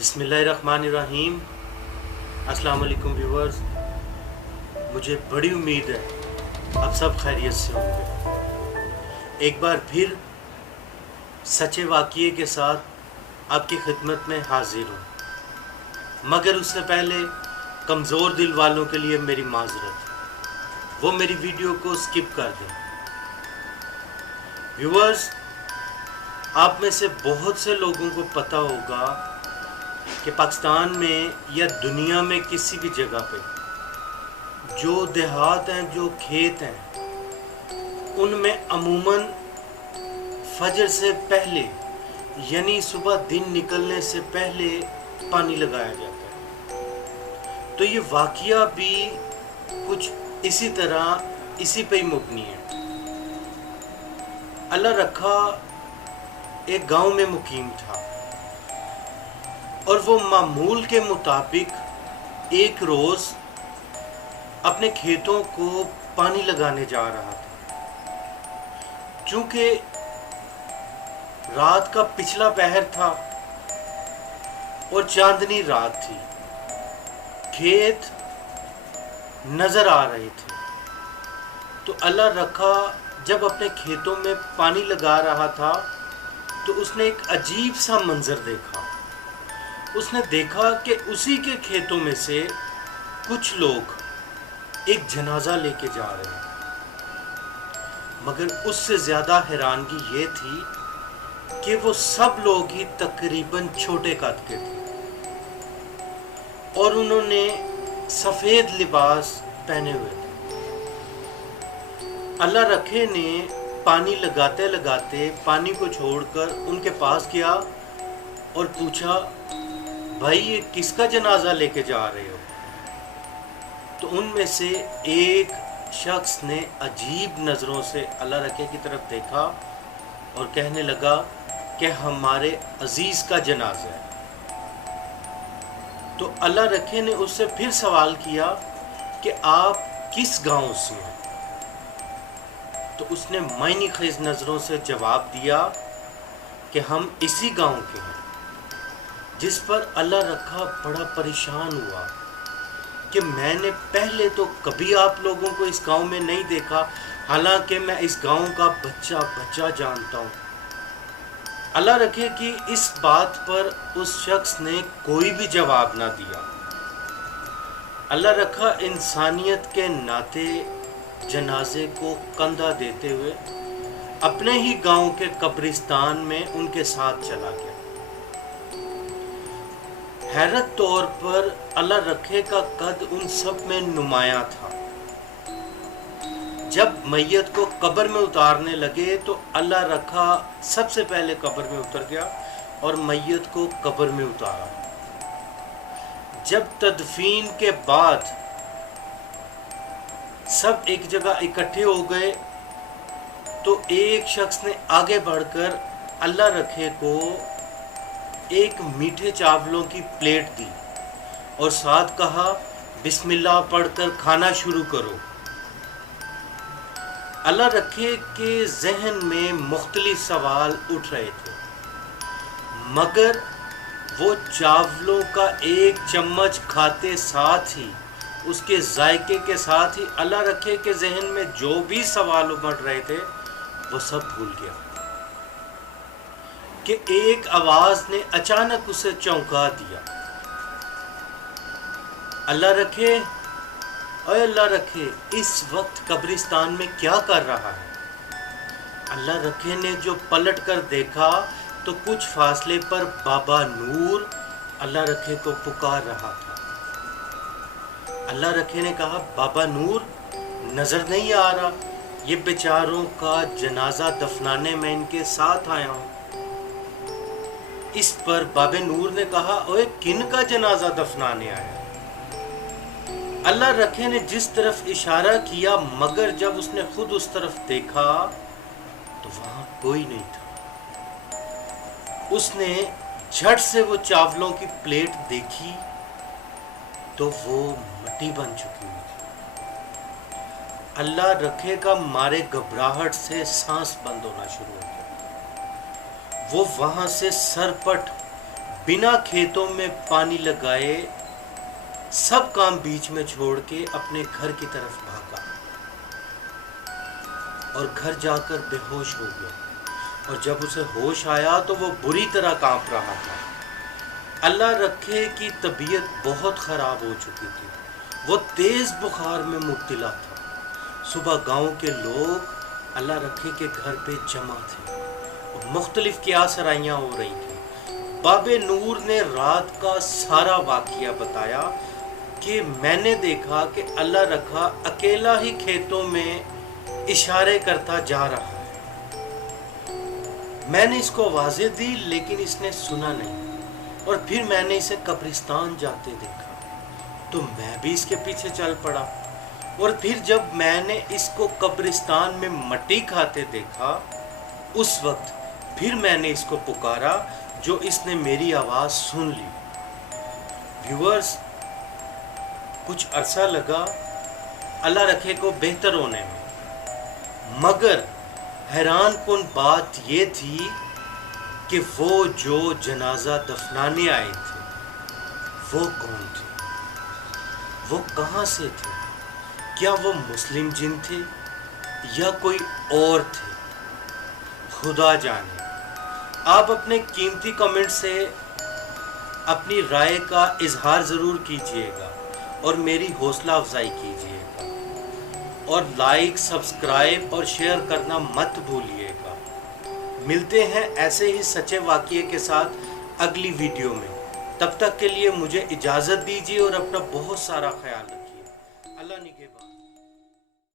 बिस्मिल्लाहिर्रहमानिर्रहीम। अस्सलाम वालेकुम व्यूवर्स। मुझे बड़ी उम्मीद है आप सब खैरियत से होंगे। एक बार फिर सच्चे वाक़ये के साथ आपकी खिदमत में हाजिर हूँ, मगर उससे पहले कमज़ोर दिल वालों के लिए मेरी माजरत, वो मेरी वीडियो को स्किप कर दें। व्यूवर्स, आप में से बहुत से लोगों को पता होगा कि पाकिस्तान में या दुनिया में किसी भी जगह पे जो देहात हैं, जो खेत हैं, उनमें अमूमन फजर से पहले यानी सुबह दिन निकलने से पहले पानी लगाया जाता है। तो ये वाक़या भी कुछ इसी तरह, इसी पे ही मुबनी है। अल्लाह रखा एक गांव में मुकीम था और वो मामूल के मुताबिक एक रोज़ अपने खेतों को पानी लगाने जा रहा था। चूँकि रात का पिछला पहर था और चांदनी रात थी, खेत नज़र आ रहे थे, तो अल्लाह रखा जब अपने खेतों में पानी लगा रहा था तो उसने एक अजीब सा मंजर देखा। उसने देखा कि उसी के खेतों में से कुछ लोग एक जनाजा लेके जा रहे हैं, मगर उससे ज़्यादा हैरानगी ये थी कि वो सब लोग ही तकरीबन छोटे कद के थे और उन्होंने सफ़ेद लिबास पहने हुए थे। अल्लाह रखे ने पानी लगाते लगाते पानी को छोड़कर उनके पास गया और पूछा, भाई ये किसका जनाजा लेके जा रहे हो? तो उनमें से एक शख्स ने अजीब नज़रों से अल्लाह रखे की तरफ देखा और कहने लगा कि हमारे अजीज़ का जनाजा है। तो अल्लाह रखे ने उससे फिर सवाल किया कि आप किस गांव से हैं? तो उसने मायनी खेज नज़रों से जवाब दिया कि हम इसी गांव के हैं। जिस पर अल्लाह रखा बड़ा परेशान हुआ कि मैंने पहले तो कभी आप लोगों को इस गांव में नहीं देखा, हालांकि मैं इस गांव का बच्चा बच्चा जानता हूँ। अल्लाह रखे कि इस बात पर उस शख्स ने कोई भी जवाब ना दिया। अल्लाह रखा इंसानियत के नाते जनाजे को कंधा देते हुए अपने ही गांव के कब्रिस्तान में उनके साथ चला गया। हैरत तौर पर अल्लाह रखे का कद उन सब में नुमाया था। जब मैयत को कब्र में उतारने लगे तो अल्लाह रखा सबसे पहले कब्र में उतर गया और मैयत को कब्र में उतारा। जब तदफीन के बाद सब एक जगह इकट्ठे हो गए तो एक शख्स ने आगे बढ़कर अल्लाह रखे को एक मीठे चावलों की प्लेट दी और साथ कहा, बिस्मिल्लाह पढ़कर खाना शुरू करो। अल्लाह रखे के जहन में मुख्तलिफ सवाल उठ रहे थे, मगर वो चावलों का एक चम्मच खाते साथ ही उसके जायके के साथ ही अल्लाह रखे के जहन में जो भी सवाल उमड़ रहे थे वो सब भूल गया कि एक आवाज ने अचानक उसे चौंका दिया। अल्लाह रखे, ओए अल्लाह रखे, इस वक्त कब्रिस्तान में क्या कर रहा है? अल्लाह रखे ने जो पलट कर देखा तो कुछ फासले पर बाबा नूर अल्लाह रखे को पुकार रहा था। अल्लाह रखे ने कहा, बाबा नूर नज़र नहीं आ रहा, ये बेचारों का जनाजा दफनाने में इनके साथ आया हूँ। इस पर बाबे नूर ने कहा, ओए किन का जनाजा दफनाने आया? अल्लाह रखे ने जिस तरफ इशारा किया, मगर जब उसने खुद उस तरफ देखा तो वहां कोई नहीं था। उसने झट से वो चावलों की प्लेट देखी तो वो मट्टी बन चुकी हुई थी। अल्लाह रखे का मारे घबराहट से सांस बंद होना शुरू हो गया। वो वहां से सरपट बिना खेतों में पानी लगाए सब काम बीच में छोड़ के अपने घर की तरफ भागा और घर जाकर बेहोश हो गया। और जब उसे होश आया तो वो बुरी तरह कांप रहा था। अल्लाह रखे कि तबीयत बहुत ख़राब हो चुकी थी, वो तेज़ बुखार में मुब्तला था। सुबह गांव के लोग अल्लाह रखे के घर पे जमा थे और मुख्तलिफ कियासराइयाँ हो रही थी। बाबे नूर ने रात का सारा वाक़या बताया कि मैंने देखा कि अल्लाह रखा अकेला ही खेतों में इशारे करता जा रहा है। मैंने इसको आवाज़ें दी लेकिन इसने सुना नहीं। और फिर मैंने इसे कब्रिस्तान जाते देखा तो मैं भी इसके पीछे चल पड़ा। और फिर जब मैंने इसको कब्रिस्तान में मट्टी खाते देखा उस वक्त फिर मैंने इसको पुकारा, जो इसने मेरी आवाज़ सुन ली। व्यूअर्स, कुछ अरसा लगा अल्लाह रखे को बेहतर होने में, मगर हैरान कुन बात ये थी कि वो जो जनाजा दफनाने आए थे वो कौन थे, वो कहाँ से थे? क्या वो मुस्लिम जिन थे या कोई और थे? खुदा जाने। आप अपने कीमती कमेंट से अपनी राय का इजहार ज़रूर कीजिएगा और मेरी हौसला अफजाई कीजिएगा, और लाइक, सब्सक्राइब और शेयर करना मत भूलिएगा। मिलते हैं ऐसे ही सच्चे वाक़ये के साथ अगली वीडियो में। तब तक के लिए मुझे इजाज़त दीजिए और अपना बहुत सारा ख्याल रखिए। अल्लाह निगहबान।